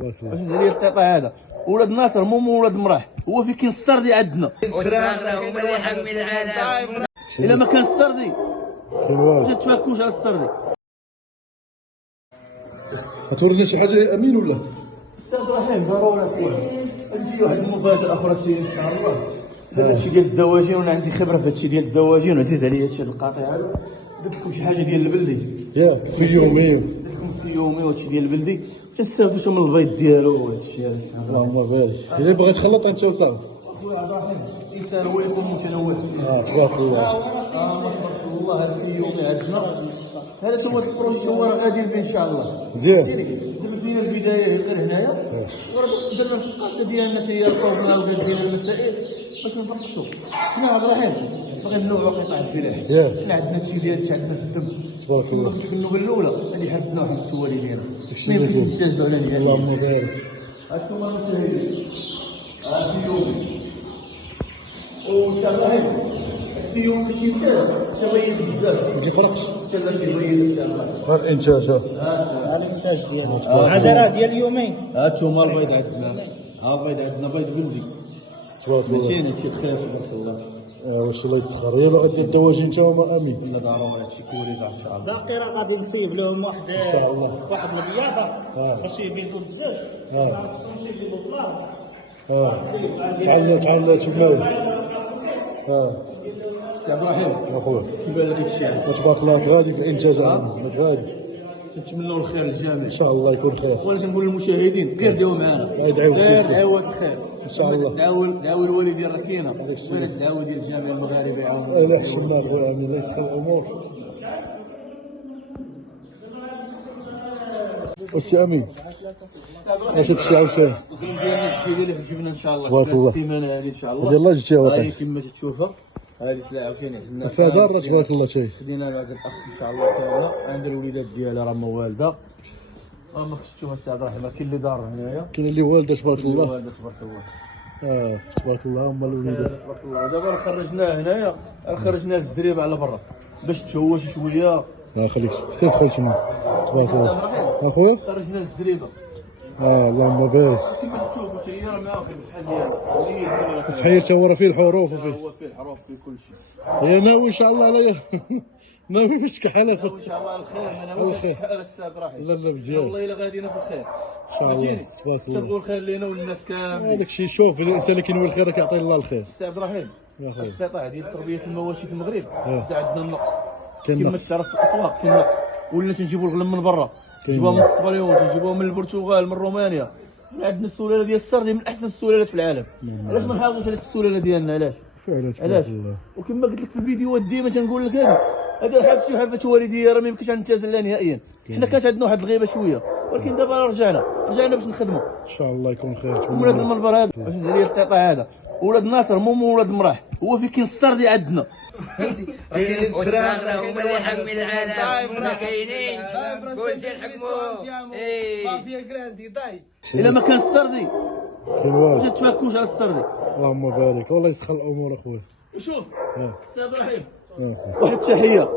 واش ديال القطع هذا ولاد ناصر مو ولاد مراح هو في كاين السردي عندنا هما اللي يحمل العالم الا ما كان السردي واش نتفاكوش على السردي. غتورينا شي حاجه امين ولا استاذ ابراهيم ضروري اخويا غتجي واحد المفاجاه اخرى ان شاء الله. هادشي ديال الدواجن وانا عندي خبره في هادشي ديال الدواجن عزيز عليا هادشي هاد القطيع هذا. درت لكم شي حاجه ديال البلدي ياك في يومي درت لكم في يومي وهادشي ديال البلدي تنستافدوا شي من البيض ديالو وهادشي هذا. اللهم بارك الا بغيت تخلط انت وصاحبك اخويا عبد الرحيم الانسان هو يكون متنوع. تبارك الله تبارك الله. هذا في يومي عندنا هذا هو البروجي هو راه غادي ان شاء الله مزيان. بدينا البدايه غير هنايا وراه درنا في القصه ديالنا حتى هي صوبنا وقال ديال المسائل باش نفرقشوا. حنا عبد الرحيم باغي نوعوا قطع الفلاح. حنا عندنا الشيء ديال عندنا في الدم تبارك الله. قلت لك النوبه الاولى اللي حرفنا واحد التوالي ديالنا ما يمكنش نتجازوا على نهائيا. اللهم بارك. هانتوما المشاهدين في يومي وسي ابراهيم في يوم الشتاء تبيض بزاف ما كيفرقش تبدا تبيض السي ابراهيم. غير الانتاج هذا الانتاج ديالو عزرات ديال اليومين. هانتوما البيض عندنا البيض عندنا بيض بلدي تبارك الله. ماشي هادشي بخير تبارك الله. واش الله يسخر يلا غدير الدواجن انت وما امين ولا ضروري هادشي كولي ان شاء الله. باقي راه غادي نصيب لهم واحد ان شاء الله واحد البياضه باش يبيضوا بزاف. خصهم يبيضوا في الارض. تعال تبناو السي عبد الرحيم اخويا كيبان لك الشعر تبارك الله غادي في الانتاج عام غادي كنتمنوا الخير للجميع ان شاء الله يكون خير. وانا تنقول للمشاهدين غير داو معنا غير دعوات الخير ان شاء الله. دعوة الوالدين راه كاينه وين الدعوه ديال جميع المغاربه يعاونوا. لا حسنا خويا امين الله يسخر الامور. السي امين اش هادشي عاوتاني ديالنا الجديده اللي في جبنا ان شاء الله تبارك الله. السيمانه هذه ان شاء الله هذه الله جبتيها هاي واقيلا كما تشوفها هذه سلعه عاوتاني فيها دار تبارك الله تاي خدينا لهذا الاخ ان شاء الله تاعنا عند الوليدات ديالها راه والده ما شفتوها السي عبد الرحيم كاين اللي دار هنايا كاين اللي والده تبارك الله. والده تبارك الله. تبارك الله هما الوليدات تبارك الله. دابا راه خرجناه هنايا خرجناه للزريبه على برا باش تهوى شويه. خليك خير دخل تما تبارك الله اخويا خرجنا للزريبه. اللهم بارك. كما تشوفوا حتى هي راه معاه في البحر ديالها تحير تا هو راه فيه الحروف وفيه هو فيه الحروف فيه كل شيء. هي ناوي ان شاء الله على ناوي باش كحالك ان شاء الله الخير ما ناويش على السي عبد الرحيم. لا مزيان والله الا غادينا في الخير ان شاء الله فهمتيني. تبارك الله. تنقول الخير لينا والناس كاملين. هذاك الشيء شوف الانسان اللي كينوي الخير كيعطيه الله الخير. السي عبد الرحيم يا خويا القطاع ديال تربيه المواشي في المغرب حتى عندنا النقص كاين كما نقص. تعرف في الاسواق كاين نقص ولينا تنجيبوا الغنم من برا تنجيبوها من الصبريون تنجيبوها من البرتغال من رومانيا. عندنا السلاله ديال السردي من احسن السلالات في العالم. علاش ما نحافظوش على السلاله ديالنا علاش؟ فعلا علاش؟ تبارك الله. وكما قلت لك في الفيديوهات ديما تنقول لك هذه حافه والديا راه ما يمكنش نتجازى لها نهائيا. حنا كانت عندنا واحد الغيبه شويه ولكن دابا رجعنا باش نخدموا. ان شاء الله يكون خير. ولاد المنبر هذا واش ديال القطاع هذا ولاد ناصر مو ولاد مراح هو في كاين السردي عندنا. كاين الزراغ هما اللي يحمل العالم ما كاينين كلشي نحكموه. مافيا كراندي طاي. الا ما كان السردي كاين واش والو. نتفاكوش على السردي. اللهم بارك والله يسخر الامور اخويا. شوف سي ابراهيم أخويا. واحد التحيه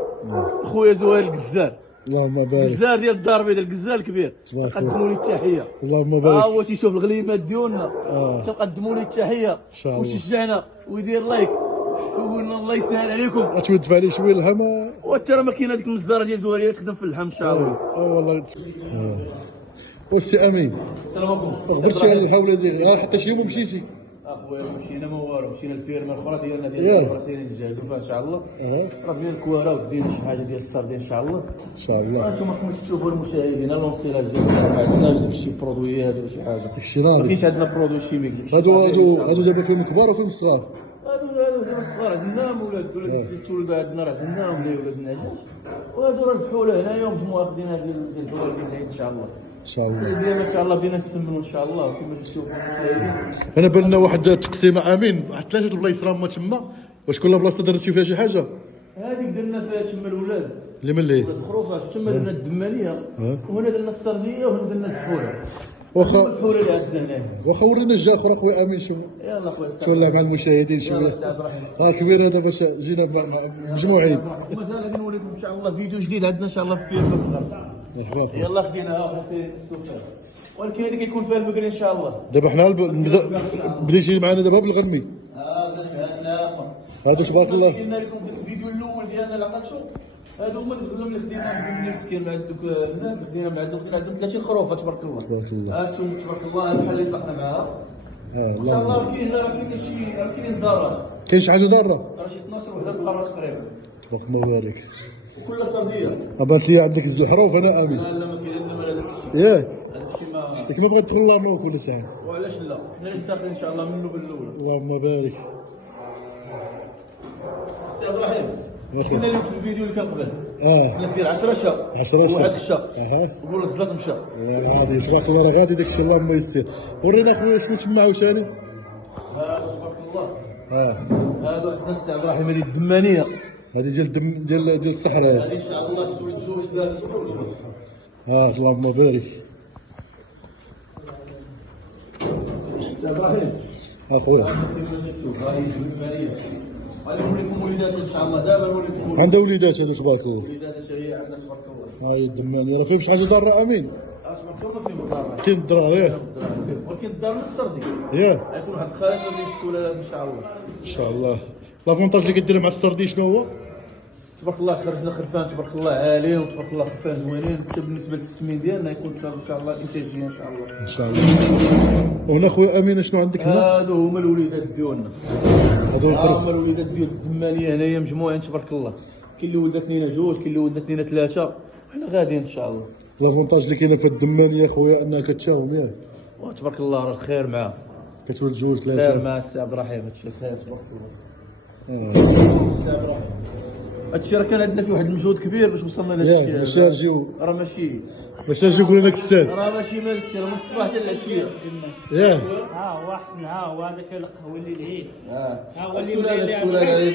خويا زهير الجزار اللهم بارك. الجزار ديال الدار البيضاء الجزار الكبير تبارك قدموا لي التحيه. اللهم بارك. هو تيشوف الغليمات ديالنا تقدموا لي التحيه شاء الله. وشجعنا ويدير لايك ويقول لنا الله يسهل عليكم. غتودف عليه شويه الهما. وحتى راه ما كاين هذيك المزاره ديال زهير اللي تخدم في اللحم ان شاء الله. والله. والسي امين السلام عليكم. غبرتي على الحوله ديال حتى شي يوم مشيتي. اخويا مشينا ما والو مشينا الفيرما الاخرى ديالنا ديال الراسين نجهزوا فيها ان شاء الله. راه ديال الكواره ودينا شي حاجه ديال السردين ان شاء الله. ان شاء الله. انتم كما تشوفوا المشاهدين لونسيلاج ديالنا ما عندناش داكشي برودويات ولا شي حاجه. داكشي ما ناضي. كاينش عندنا برودوي شيميك. هادو دابا فيهم كبار وفيهم صغار. هادو الصغار عزلناهم ولاد اللي تولدوا عندنا راه عزلناهم اللي ولاد النعجاج. وهادو راه الفحوله هنايا ومجموعه خدينا ديال الفحوله ديال ان شاء الله. ان شاء الله. ديما ان شاء الله بدينا نسمنوا ان شاء الله كما تشوفوا المشاهدين. انا بان لنا واحد التقسيمه امين واحد 3 البلايص راهما تما واش كل بلاصه درتي فيها شي حاجه؟ هذيك درنا فيها تما الولاد اللي من اللي ولاد الخروفات تما درنا الدمانيه وهنا درنا السرديه وهنا درنا الفحوله. واخا الفحوله اللي عندنا هنايا. واخا ورينا الجا اخر اخويا امين شويه يلا خويا تولى مع المشاهدين شويه. كبير هذا باش جينا مجموعين. ومازال غادي نوريكم ان شاء الله فيديو جديد عندنا ان شاء الله في فيلم. مرحبا. يلا خدينا ها السوق. ولكن هذا كيكون فيها البقري ان شاء الله. دابا حنا بديتي معنا دابا بالغنمي. هذا تبارك الله. قلنا لكم في الفيديو الاول ديالنا لقيتو هادو هما اللي خديناهم من المسكين مع دوك الناس خدينا مع دوك 30 خروفه تبارك الله. تبارك الله. هانتوما تبارك الله هاد الحاله اللي طلعنا معاها. ان شاء الله راه كاين شي كاين ضرر. كاين شي حاجه ضاره؟ راه شي 12 وحده بقرات تقريبا. تبارك الله وبارك. وكلها صرديه. بانت لي عندك الزحره وانا امين. لا ما كاين عندنا هذاك الشيء. ياك. هذاك الشيء ما. ياك ما بغيت تدخل الله كل ساعه. وعلاش لا؟ حنا اللي داخلين ان شاء الله منه بالاول. اللهم بارك. سي عبد الرحيم. قلنا لك في الفيديو اللي كان قبل. بلا دير 10 شا. 10 شا. واحد الشا. وقول الزبط مشى. غادي تبارك الله راه غادي داكشي اللهم يسر. ورينا خويا شنو تما عاوتاني. هذا تبارك الله. هذا عندنا سي عبد الرحيم هذه الدمانيه. هذه ديال الصحراء. هذه ان شاء الله تولد زوج ثلاث شهور. اللهم بارك. سي عبد الرحيم. خويا. هذه الدمانيه. غادي نوريكم وليدات ان شاء الله دابا نوريكم. عندها وليدات هذا تبارك الله. وليدات هي عندنا تبارك الله. هاي الدمانيه راه فيهم شي حاجه ضاره امين. تبارك الله فيه الدار. كاين الدراري ياك. ولكن الدار من السردي. ياك. غيكون واحد الخالد ديال السلالات ان شاء الله. ان شاء الله. لافونتاج اللي كدير مع السردي شنو هو؟ تبارك الله خرجنا خرفان تبارك الله عاليين وتبارك الله خرفان زوينين حتى بالنسبه للتسمين ديالنا يكون ان شاء الله الانتاجيه ان شاء الله. ان شاء الله. وهنا خويا امين شنو عندك هنا؟ هادو هما الوليدات ديالنا. هادو هما الوليدات ديال الدمانيه هنايا مجموعين تبارك الله. كاين اللي ولدت لينا جوج كاين اللي ولدت لينا ثلاثه حنا غاديين ان شاء الله. لافونتاج اللي كاينه في الدمانيه خويا انها كتشاوم ياك. تبارك الله راه الخير معاه. كتولد جوج ثلاثه. خير مع السي عبد الرحيم هادشي خير تبارك الله. السي عبد الرحيم. هادشي راه كان عندنا فيه واحد المجهود كبير باش وصلنا لهذا الشيء. باش نرجعو. راه ماشي. باش نرجعو لك الساد. راه ماشي مالك شي راه من الصباح حتى العشيه. ياك. هو احسن هو هذاك القهوه اللي العيد. هو السلاله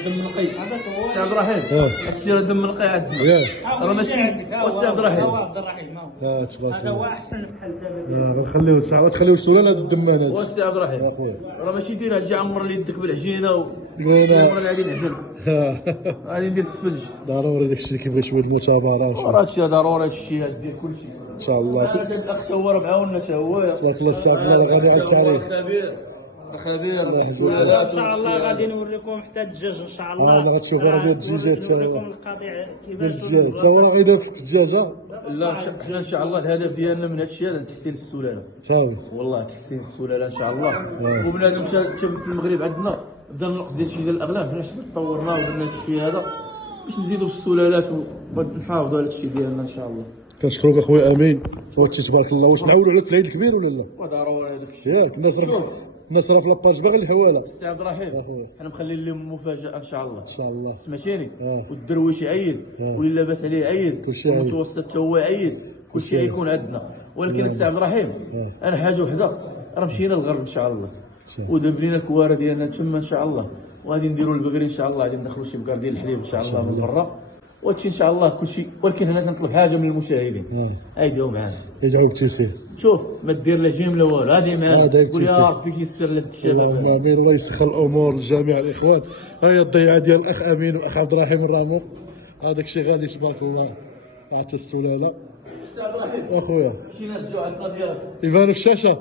دم نقي. السي عبد الرحيم. هادشي راه دم نقي عندنا. راه ماشي السي عبد الرحيم. تبارك هذا هو احسن بحال دابا. نخليو الساعه تخليو السلاله هذا الدمان هذا. السي عبد الرحيم. راه ماشي دير تجي عمر لي يدك بالعجينه لا غادي نعجن. غادي ندير السفنج. ضروري داكشي اللي كيبغي شويه المثابره. راه هادشي ضروري هادشي دير كلشي. ان شاء الله. هذا الاخ هو راه معاونا حتى هو. جزاك الله السي عبد الله غادي على التعريف. خبير ان شاء الله غادي نوريكم حتى الدجاج ان شاء الله. انا غتشوف راه ديال الدجاجات. نوريكم القطيع كيفاش. الدجاج تا عيدات في الدجاجه. لا حنا ان شاء الله الهدف ديالنا من هذا الشيء هذا تحسين السلاله. صافي. والله تحسين السلاله ان شاء الله. وبنادم حتى في المغرب عندنا بدا النقص ديال شي ديال الاغلام حنا طورنا ودرنا هذا الشيء هذا باش نزيدوا بالسلالات ونحافظوا على هذا الشيء ديالنا ان شاء الله. كنشكروك اخويا امين. تبارك الله. واش معول على العيد الكبير ولا لا؟ وضروري هذاك الشيء. ياك الناس راه في لاباج باغي الحواله. السي عبد الرحيم حنا مخليين لهم مفاجاه ان شاء الله. ان شاء الله. سمعتيني؟ والدرويش يعيد واللي لاباس عليه يعيد والمتوسط حتى هو يعيد كلشي غيكون عندنا. ولكن السي عبد الرحيم انا حاجه وحده راه مشينا للغرب ان شاء الله وداب لينا الكواره ديالنا تما ان شاء الله وغادي نديروا البقري ان شاء الله غادي ندخلوا شي بقار ديال الحليب ان شاء الله من برا وهادشي ان شاء الله كلشي. ولكن انا تنطلب حاجه من المشاهدين ايديو معانا يدعوك تيسير. شوف ما دير لا جيم لا والو غادي معانا قول يا ربي كيسر لهاد الشباب. امين الله يسخر الامور لجميع الاخوان. هاي الضيعه ديال الاخ امين واخ عبد الرحيم الرامو. هذاك الشيء غادي تبارك الله عطى السلاله. السي عبد الرحيم اخويا مشينا نرجعوا عندنا ضياف يبان في الشاشه.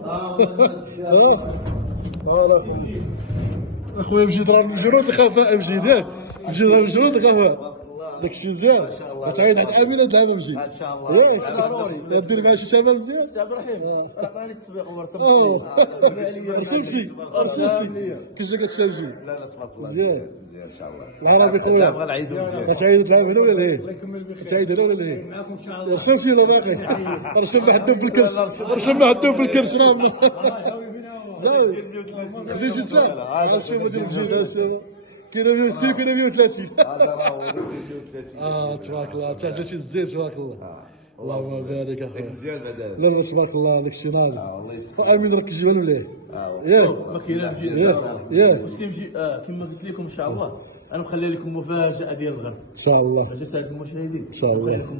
اخويا مجيد راه مجرود الخفاء مجيد ياك مجيد راه مجرود الخفاء داكشي مزيان وتعيد عند امين هاد العام مجيد ان شاء الله ضروري دير معاه شي شباب مزيان. السي عبد الرحيم عطاني التسويق ورسم رسم شي كيفاش لك هادشي مزيان. لا لا تبارك الله مزيان ان شاء الله العربي خويا بغا نعيدو مزيان غتعيد العام هنا ولا لهيه؟ غتعيد هنا ولا لهيه؟ معكم ان شاء الله. رسم شي ولا باقي؟ رسم واحد الدب بالكرش رسم واحد الدب بالكرش راه خديتي انت؟ هادشي هو ديال الجيل هادشي كاين 160 كاين 130. هذا راهو 130 تبارك الله تعزلتي الزيت تبارك الله. اللهم بارك اخويا. مزيان بعدا لا لا تبارك الله داك الشيء ناضي. والله يسلمك. امين راك جيبان ولا ايه؟ ياك ما كاين لا مجيد ياك والسي مجيد كما قلت لكم ان شاء الله انا مخلي لكم مفاجاه ديال الغرب ان شاء الله. جسد المشاهدين ان شاء الله. مخلي لكم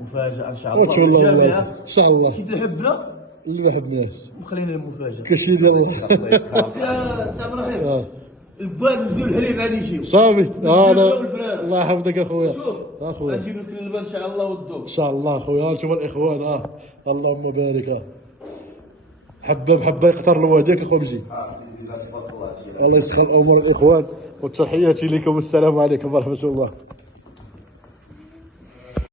مفاجاه ان شاء الله وجه الله جامعه ان شاء الله. كيف الحبنا اللي ما حبناش مخلينا المفاجاه كلشي ديال الله. سي عبد الرحيم الباب نزلوا الحليب غادي يجيو صافي. والفراخ. الله يحفظك اخويا. شوف اخويا غنجيب لك اللبن ان شاء الله والذوب ان شاء الله اخويا انتم الاخوان اللهم بارك. حبه يقطر الواديك اخو مجيد. الله يسخر امور الاخوان، وتحياتي لكم، السلام عليكم ورحمه الله.